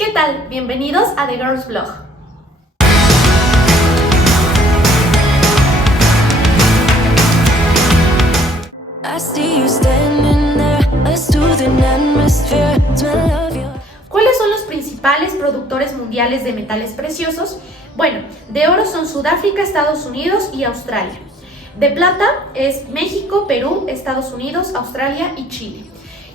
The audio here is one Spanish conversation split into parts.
¿Qué tal? Bienvenidos a The Girls Blog. ¿Cuáles son los principales productores mundiales de metales preciosos? Bueno, de oro son Sudáfrica, Estados Unidos y Australia. De plata es México, Perú, Estados Unidos, Australia y Chile.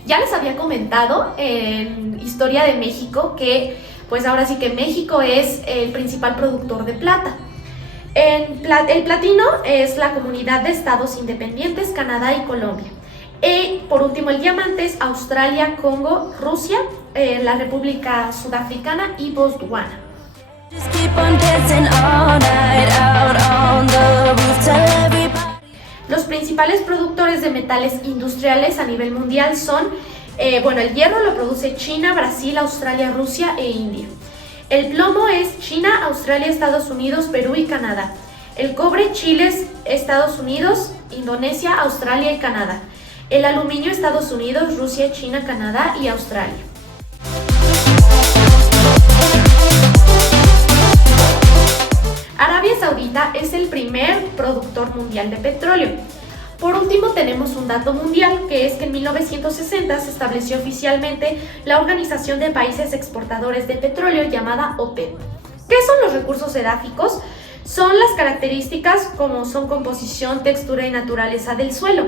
Ya les había comentado en Historia de México que pues ahora sí que México es el principal productor de plata. El platino es la Comunidad de Estados Independientes, Canadá y Colombia. Y por último el diamante es Australia, Congo, Rusia, la República Sudafricana y Botswana. Los principales productores de metales industriales a nivel mundial son, el hierro lo produce China, Brasil, Australia, Rusia e India. El plomo es China, Australia, Estados Unidos, Perú y Canadá. El cobre, Chile, Estados Unidos, Indonesia, Australia y Canadá. El aluminio, Estados Unidos, Rusia, China, Canadá y Australia. Arabia Saudita es el primer productor mundial de petróleo. Por último tenemos un dato mundial, que es que en 1960 se estableció oficialmente la Organización de Países Exportadores de Petróleo llamada OPEP. ¿Qué son los recursos edáficos? Son las características como son composición, textura y naturaleza del suelo.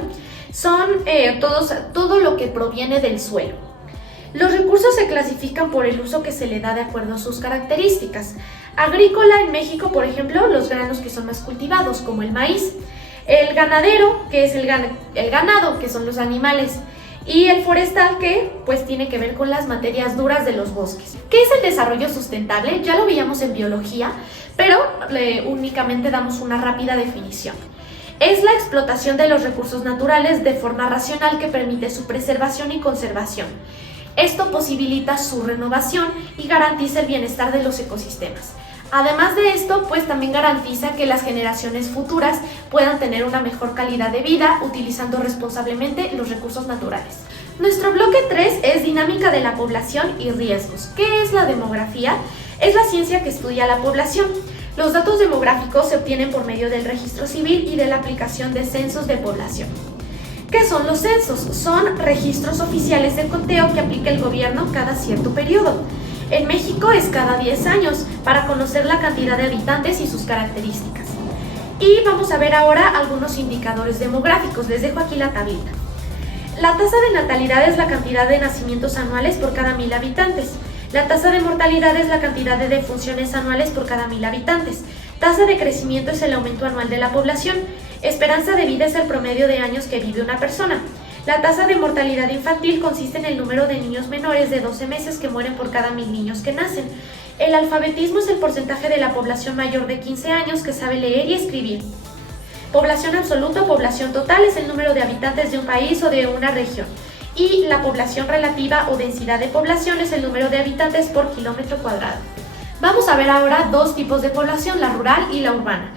Son todo lo que proviene del suelo. Los recursos se clasifican por el uso que se le da de acuerdo a sus características. Agrícola en México, por ejemplo, los granos que son más cultivados, como el maíz. El ganadero, que es el ganado, que son los animales. Y el forestal, que pues tiene que ver con las materias duras de los bosques. ¿Qué es el desarrollo sustentable? Ya lo veíamos en biología, pero únicamente damos una rápida definición. Es la explotación de los recursos naturales de forma racional que permite su preservación y conservación. Esto posibilita su renovación y garantiza el bienestar de los ecosistemas. Además de esto, pues también garantiza que las generaciones futuras puedan tener una mejor calidad de vida utilizando responsablemente los recursos naturales. Nuestro bloque 3 es dinámica de la población y riesgos. ¿Qué es la demografía? Es la ciencia que estudia la población. Los datos demográficos se obtienen por medio del registro civil y de la aplicación de censos de población. ¿Qué son los censos? Son registros oficiales de conteo que aplica el gobierno cada cierto periodo. En México es cada 10 años para conocer la cantidad de habitantes y sus características. Y vamos a ver ahora algunos indicadores demográficos. Les dejo aquí la tablita. La tasa de natalidad es la cantidad de nacimientos anuales por cada 1000 habitantes. La tasa de mortalidad es la cantidad de defunciones anuales por cada 1000 habitantes. Tasa de crecimiento es el aumento anual de la población. Esperanza de vida es el promedio de años que vive una persona. La tasa de mortalidad infantil consiste en el número de niños menores de 12 meses que mueren por cada 1000 niños que nacen. El alfabetismo es el porcentaje de la población mayor de 15 años que sabe leer y escribir. Población absoluta o población total es el número de habitantes de un país o de una región. Y la población relativa o densidad de población es el número de habitantes por kilómetro cuadrado. Vamos a ver ahora dos tipos de población, la rural y la urbana.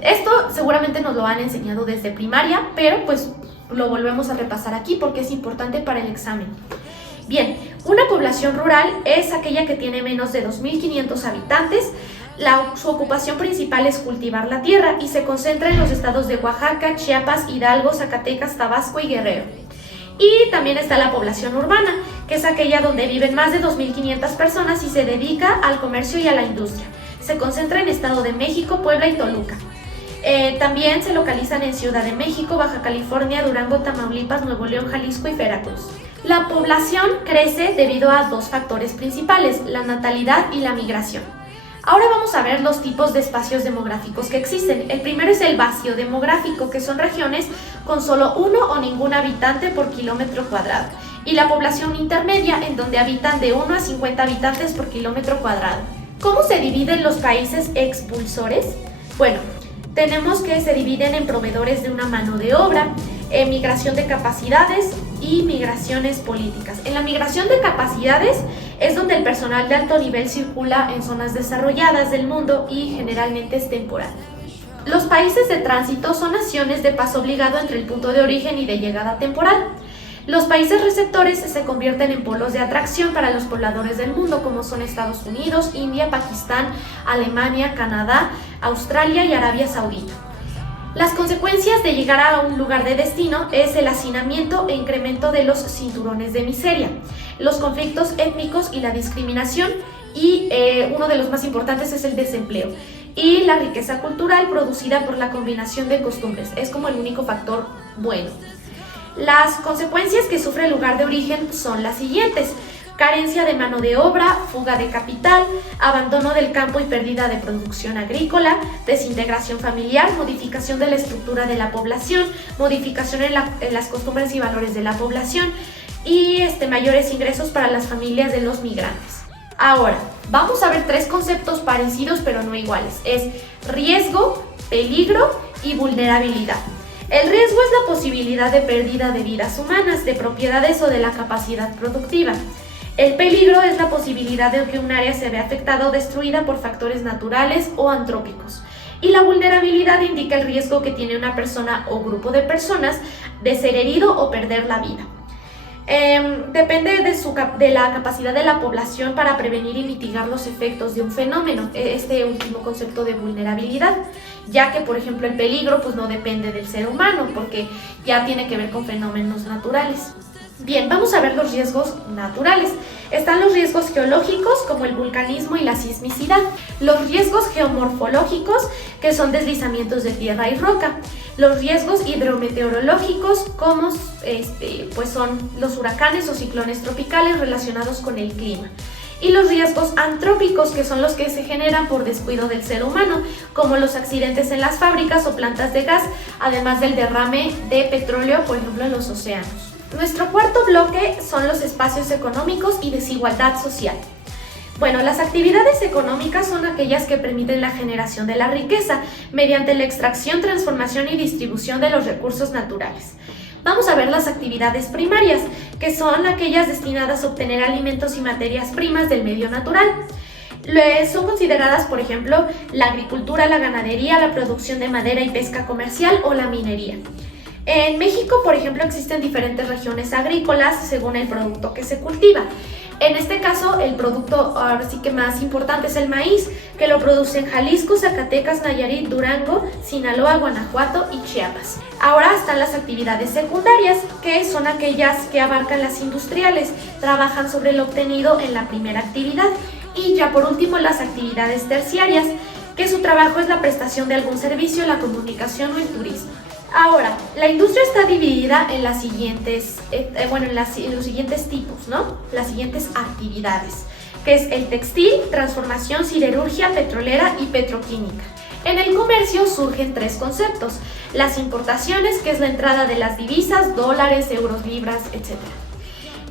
Esto seguramente nos lo han enseñado desde primaria, pero pues lo volvemos a repasar aquí porque es importante para el examen. Bien, una población rural es aquella que tiene menos de 2.500 habitantes. Su ocupación principal es cultivar la tierra y se concentra en los estados de Oaxaca, Chiapas, Hidalgo, Zacatecas, Tabasco y Guerrero. Y también está la población urbana, que es aquella donde viven más de 2.500 personas y se dedica al comercio y a la industria. Se concentra en Estado de México, Puebla y Toluca. También se localizan en Ciudad de México, Baja California, Durango, Tamaulipas, Nuevo León, Jalisco y Veracruz. La población crece debido a dos factores principales, la natalidad y la migración. Ahora vamos a ver los tipos de espacios demográficos que existen. El primero es el vacío demográfico, que son regiones con solo uno o ningún habitante por kilómetro cuadrado. Y la población intermedia, en donde habitan de 1 a 50 habitantes por kilómetro cuadrado. ¿Cómo se dividen los países expulsores? Bueno, tenemos que se dividen en proveedores de una mano de obra, migración de capacidades y migraciones políticas. En la migración de capacidades es donde el personal de alto nivel circula en zonas desarrolladas del mundo y generalmente es temporal. Los países de tránsito son naciones de paso obligado entre el punto de origen y de llegada temporal. Los países receptores se convierten en polos de atracción para los pobladores del mundo, como son Estados Unidos, India, Pakistán, Alemania, Canadá, Australia y Arabia Saudita. Las consecuencias de llegar a un lugar de destino es el hacinamiento e incremento de los cinturones de miseria, los conflictos étnicos y la discriminación, y uno de los más importantes es el desempleo y la riqueza cultural producida por la combinación de costumbres. Es como el único factor bueno. Las consecuencias que sufre el lugar de origen son las siguientes: carencia de mano de obra, fuga de capital, abandono del campo y pérdida de producción agrícola, desintegración familiar, modificación de la estructura de la población, modificación en las costumbres y valores de la población y mayores ingresos para las familias de los migrantes. Ahora, vamos a ver tres conceptos parecidos pero no iguales. Es riesgo, peligro y vulnerabilidad. El riesgo es la posibilidad de pérdida de vidas humanas, de propiedades o de la capacidad productiva. El peligro es la posibilidad de que un área se vea afectada o destruida por factores naturales o antrópicos. Y la vulnerabilidad indica el riesgo que tiene una persona o grupo de personas de ser herido o perder la vida. Depende de la capacidad de la población para prevenir y mitigar los efectos de un fenómeno, este último concepto de vulnerabilidad, ya que, por ejemplo, el peligro pues no depende del ser humano, porque ya tiene que ver con fenómenos naturales. Bien, vamos a ver los riesgos naturales. Están los riesgos geológicos, como el vulcanismo y la sismicidad. Los riesgos geomorfológicos, que son deslizamientos de tierra y roca. Los riesgos hidrometeorológicos, como pues son los huracanes o ciclones tropicales relacionados con el clima. Y los riesgos antrópicos, que son los que se generan por descuido del ser humano, como los accidentes en las fábricas o plantas de gas, además del derrame de petróleo, por ejemplo, en los océanos. Nuestro cuarto bloque son los espacios económicos y desigualdad social. Bueno, las actividades económicas son aquellas que permiten la generación de la riqueza mediante la extracción, transformación y distribución de los recursos naturales. Vamos a ver las actividades primarias, que son aquellas destinadas a obtener alimentos y materias primas del medio natural. Son consideradas, por ejemplo, la agricultura, la ganadería, la producción de madera y pesca comercial o la minería. En México, por ejemplo, existen diferentes regiones agrícolas según el producto que se cultiva. En este caso, el producto ahora sí que más importante es el maíz, que lo producen Jalisco, Zacatecas, Nayarit, Durango, Sinaloa, Guanajuato y Chiapas. Ahora están las actividades secundarias, que son aquellas que abarcan las industriales, trabajan sobre lo obtenido en la primera actividad. Y ya por último, las actividades terciarias, que su trabajo es la prestación de algún servicio, la comunicación o el turismo. Ahora, la industria está dividida en los siguientes tipos, ¿no? Las siguientes actividades, que es el textil, transformación, siderurgia, petrolera y petroquímica. En el comercio surgen tres conceptos: las importaciones, que es la entrada de las divisas, dólares, euros, libras, etc.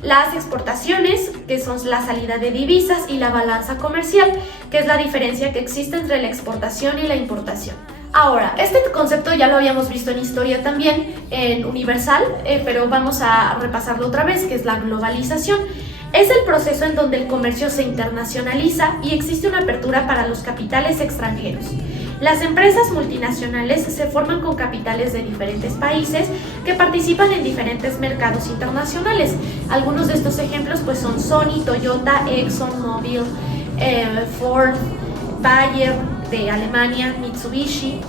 Las exportaciones, que son la salida de divisas, y la balanza comercial, que es la diferencia que existe entre la exportación y la importación. Ahora, este concepto ya lo habíamos visto en historia también, en Universal, pero vamos a repasarlo otra vez, que es la globalización. Es el proceso en donde el comercio se internacionaliza y existe una apertura para los capitales extranjeros. Las empresas multinacionales se forman con capitales de diferentes países que participan en diferentes mercados internacionales. Algunos de estos ejemplos pues son Sony, Toyota, ExxonMobil, Ford, Bayer de Alemania, Mitsubishi,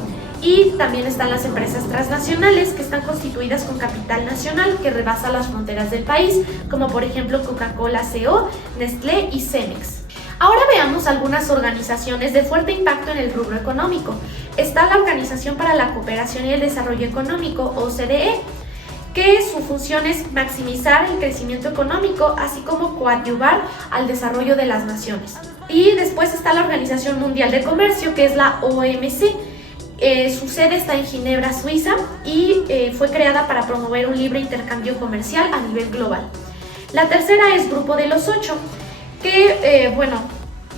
y también están las empresas transnacionales, que están constituidas con capital nacional que rebasa las fronteras del país, como por ejemplo Coca-Cola CO, Nestlé y Cemex. Ahora veamos algunas organizaciones de fuerte impacto en el rubro económico. Está la Organización para la Cooperación y el Desarrollo Económico, OCDE, que su función es maximizar el crecimiento económico, así como coadyuvar al desarrollo de las naciones. Y después está la Organización Mundial de Comercio, que es la OMC. Su sede está en Ginebra, Suiza, y fue creada para promover un libre intercambio comercial a nivel global. La tercera es Grupo de los Ocho, que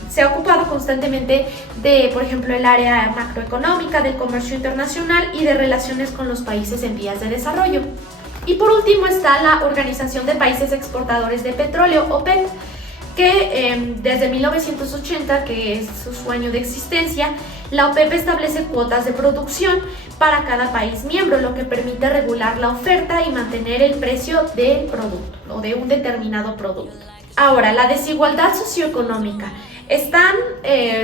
se ha ocupado constantemente de, por ejemplo, el área macroeconómica, del comercio internacional y de relaciones con los países en vías de desarrollo. Y por último está la Organización de Países Exportadores de Petróleo, OPEP, que desde 1980, que es su año de existencia, la OPEP establece cuotas de producción para cada país miembro, lo que permite regular la oferta y mantener el precio del producto o de un determinado producto. Ahora, la desigualdad socioeconómica. Están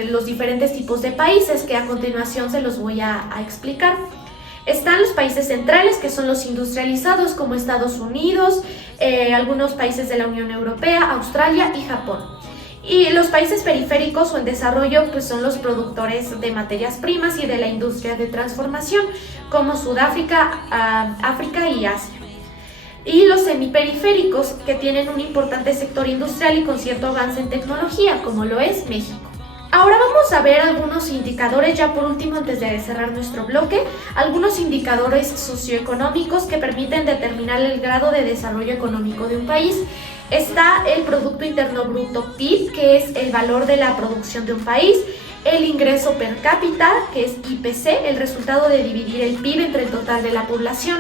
los diferentes tipos de países que a continuación se los voy a explicar. Están los países centrales, que son los industrializados, como Estados Unidos, algunos países de la Unión Europea, Australia y Japón. Y los países periféricos o en desarrollo, pues son los productores de materias primas y de la industria de transformación, como Sudáfrica, África y Asia. Y los semiperiféricos, que tienen un importante sector industrial y con cierto avance en tecnología, como lo es México. Ahora vamos a ver algunos indicadores, ya por último, antes de cerrar nuestro bloque, algunos indicadores socioeconómicos que permiten determinar el grado de desarrollo económico de un país. Está el Producto Interno Bruto PIB, que es el valor de la producción de un país, el ingreso per cápita, que es IPC, el resultado de dividir el PIB entre el total de la población,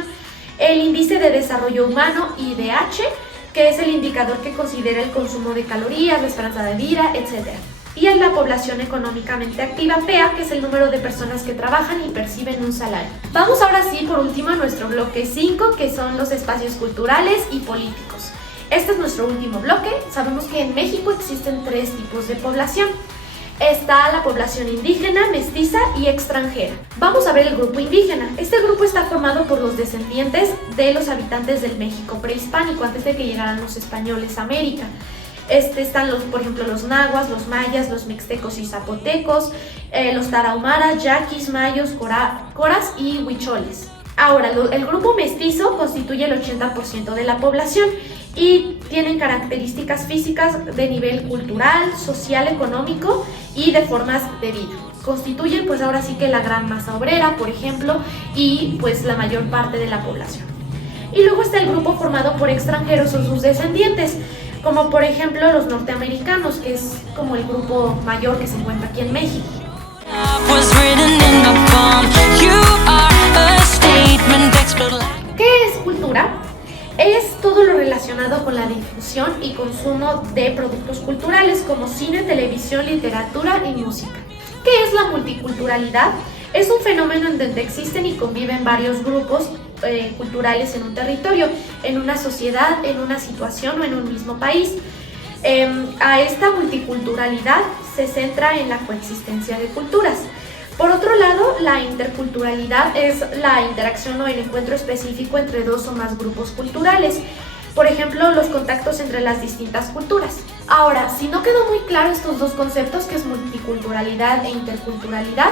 el índice de desarrollo humano, IDH, que es el indicador que considera el consumo de calorías, la esperanza de vida, etc. Y en la población económicamente activa, PEA, que es el número de personas que trabajan y perciben un salario. Vamos ahora sí, por último, a nuestro bloque 5, que son los espacios culturales y políticos. Este es nuestro último bloque. Sabemos que en México existen 3 tipos de población. Está la población indígena, mestiza y extranjera. Vamos a ver el grupo indígena. Este grupo está formado por los descendientes de los habitantes del México prehispánico, antes de que llegaran los españoles a América. Están por ejemplo, los nahuas, los mayas, los mixtecos y zapotecos, los tarahumaras, yaquis, mayos, coras y huicholes. Ahora, el grupo mestizo constituye el 80% de la población y tienen características físicas de nivel cultural, social, económico y de formas de vida. Constituyen pues ahora sí que la gran masa obrera, por ejemplo, y pues la mayor parte de la población. Y luego está el grupo formado por extranjeros o sus descendientes, como por ejemplo los norteamericanos, que es como el grupo mayor que se encuentra aquí en México. ¿Qué es cultura? Es todo lo relacionado con la difusión y consumo de productos culturales como cine, televisión, literatura y música. ¿Qué es la multiculturalidad? Es un fenómeno en donde existen y conviven varios grupos culturales en un territorio, en una sociedad, en una situación o en un mismo país. A esta multiculturalidad se centra en la coexistencia de culturas. Por otro lado, la interculturalidad es la interacción o el encuentro específico entre 2 o más grupos culturales. Por ejemplo, los contactos entre las distintas culturas. Ahora, si no quedó muy claro estos 2 conceptos, que es multiculturalidad e interculturalidad,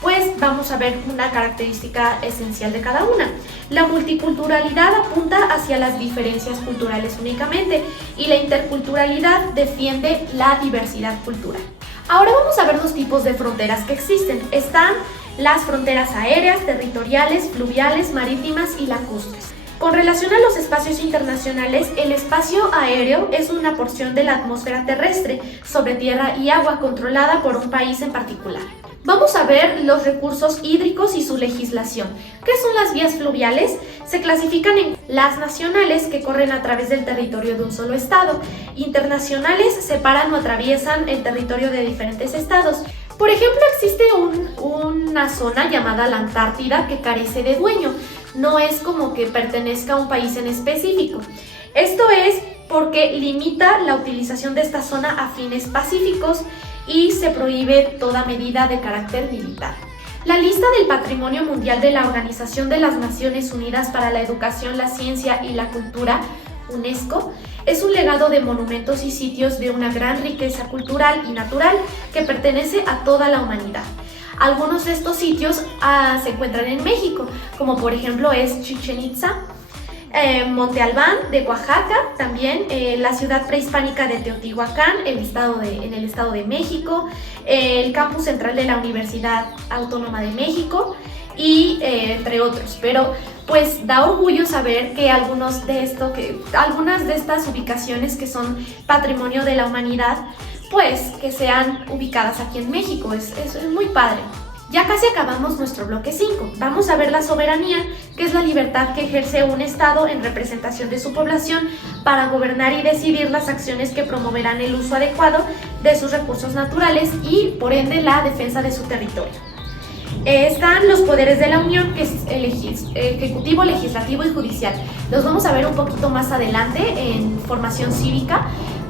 pues vamos a ver una característica esencial de cada una. La multiculturalidad apunta hacia las diferencias culturales únicamente y la interculturalidad defiende la diversidad cultural. Ahora vamos a ver los tipos de fronteras que existen. Están las fronteras aéreas, territoriales, fluviales, marítimas y lacustres. Con relación a los espacios internacionales, el espacio aéreo es una porción de la atmósfera terrestre sobre tierra y agua controlada por un país en particular. Vamos a ver los recursos hídricos y su legislación. ¿Qué son las vías fluviales? Se clasifican en las nacionales, que corren a través del territorio de un solo estado. Internacionales separan o atraviesan el territorio de diferentes estados. Por ejemplo, existe una zona llamada la Antártida que carece de dueño. No es como que pertenezca a un país en específico. Esto es porque limita la utilización de esta zona a fines pacíficos y se prohíbe toda medida de carácter militar. La lista del Patrimonio Mundial de la Organización de las Naciones Unidas para la Educación, la Ciencia y la Cultura, UNESCO, es un legado de monumentos y sitios de una gran riqueza cultural y natural que pertenece a toda la humanidad. Algunos de estos sitios se encuentran en México, como por ejemplo es Chichén Itzá, Monte Albán de Oaxaca, también la ciudad prehispánica de Teotihuacán, en el estado de México, el campus central de la Universidad Autónoma de México y entre otros. Pero pues da orgullo saber que algunas de estas ubicaciones que son patrimonio de la humanidad, pues que sean ubicadas aquí en México. Es muy padre. Ya casi acabamos nuestro bloque 5. Vamos a ver la soberanía, que es la libertad que ejerce un Estado en representación de su población para gobernar y decidir las acciones que promoverán el uso adecuado de sus recursos naturales y, por ende, la defensa de su territorio. Están los poderes de la Unión, que es el ejecutivo, legislativo y judicial. Los vamos a ver un poquito más adelante en formación cívica,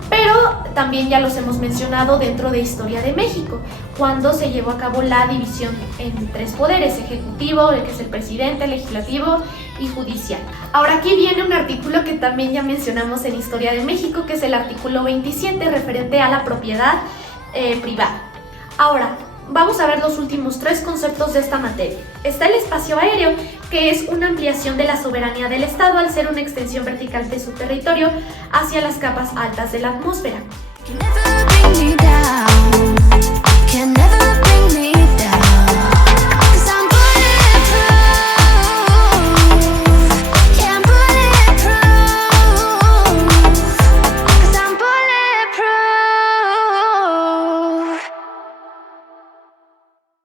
pero también ya los hemos mencionado dentro de Historia de México, cuando se llevó a cabo la división en 3 poderes: ejecutivo, que es el presidente, legislativo y judicial. Ahora aquí viene un artículo que también ya mencionamos en Historia de México, que es el artículo 27, referente a la propiedad privada. Ahora, vamos a ver los últimos 3 conceptos de esta materia. Está el espacio aéreo, que es una ampliación de la soberanía del Estado al ser una extensión vertical de su territorio hacia las capas altas de la atmósfera.